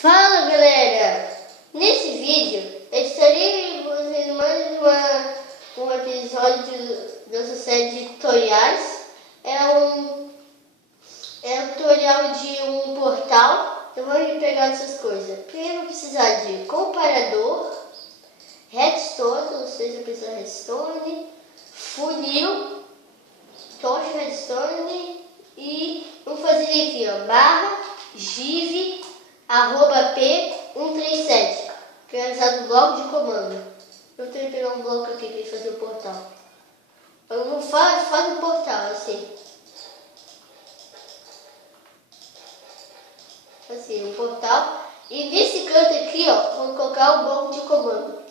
Fala galera! Nesse vídeo eu estarei fazendo mais um episódio dessa série de tutoriais. É um tutorial de um portal. Eu vou pegar essas coisas. Primeiro eu vou precisar de comparador, redstone, não sei se eu preciso de redstone, funil, tocha redstone e vamos fazer aqui, ó, barra give @p137, que é usado no bloco de comando. Eu tenho que pegar um bloco aqui para fazer o portal. Eu vou fazer o portal assim. Assim, um portal. E nesse canto aqui, ó, vou colocar o bloco de comando.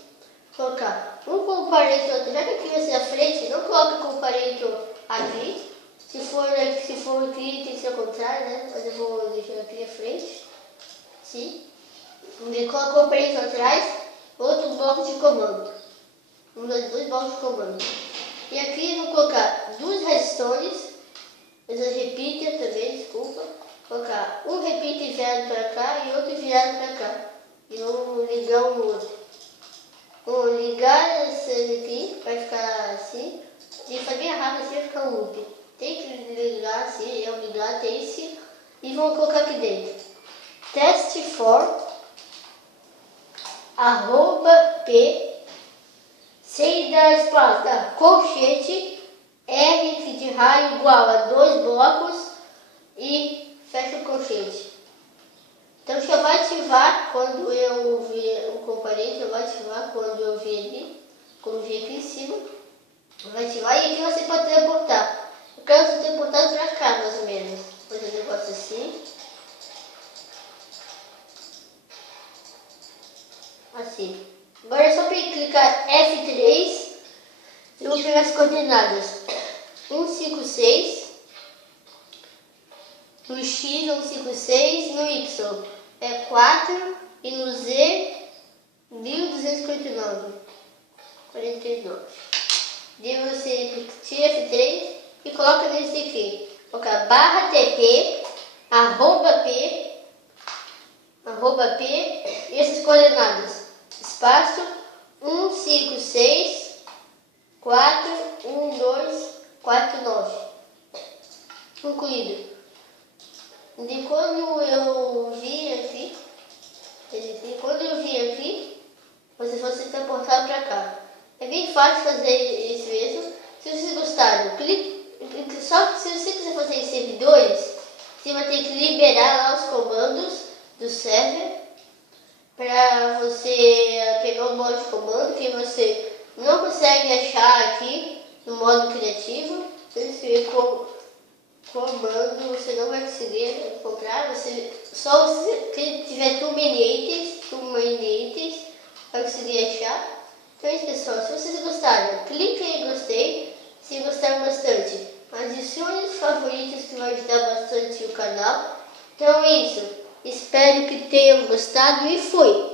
Vou colocar um comparator, já que aqui vai ser a frente, não coloca comparator aqui. Se for aqui, tem que ser ao contrário, né? Mas eu vou deixar aqui à frente. Sim. E coloco o comparator atrás, outro bloco de comando. Dois blocos de comando. E aqui eu vou colocar duas redstones. Essa repeater também, desculpa. Colocar um repeater virado para cá e outro virado para cá. E vamos ligar um no outro. Vou ligar esse aqui, vai ficar assim. E fazer bem rápido assim, vai ficar um loop. Tem que ligar assim, eu ligar esse. E vamos colocar aqui dentro. Test for @p sem dar espaço, tá? Colchete R de raio igual a 2 blocos e fecha o colchete. Então já vai ativar quando eu ver o comparente, já vai ativar quando eu ver ali, quando vir aqui em cima, vai ativar e aqui você pode teleportar. Eu quero ser teleportado para cá mais ou menos, fazer um negócio assim. Assim. Agora é só para clicar F3. Eu vou pegar as coordenadas 156. No X 156. No Y é 4. E no Z 1249. 49. Daí você tira F3 e coloca nesse aqui. Colocar barra TP @p e essas coordenadas. Espaço 156 4 1 2 4 9. Concluído. E quando eu vir aqui, você vai se transportar para cá. É bem fácil fazer isso mesmo. Se vocês gostaram, só que se você quiser fazer em servidores, você vai ter que liberar lá os comandos do server para você pegar o modo de comando que você não consegue achar aqui no modo criativo. Se você escrever comando, você não vai conseguir encontrar. Só se tiver Terminates vai conseguir achar. Então é isso, pessoal. Se vocês gostaram, clique em gostei. Se gostaram bastante, adicione os favoritos, que vai ajudar bastante o canal. Então é isso. Espero que tenham gostado e fui!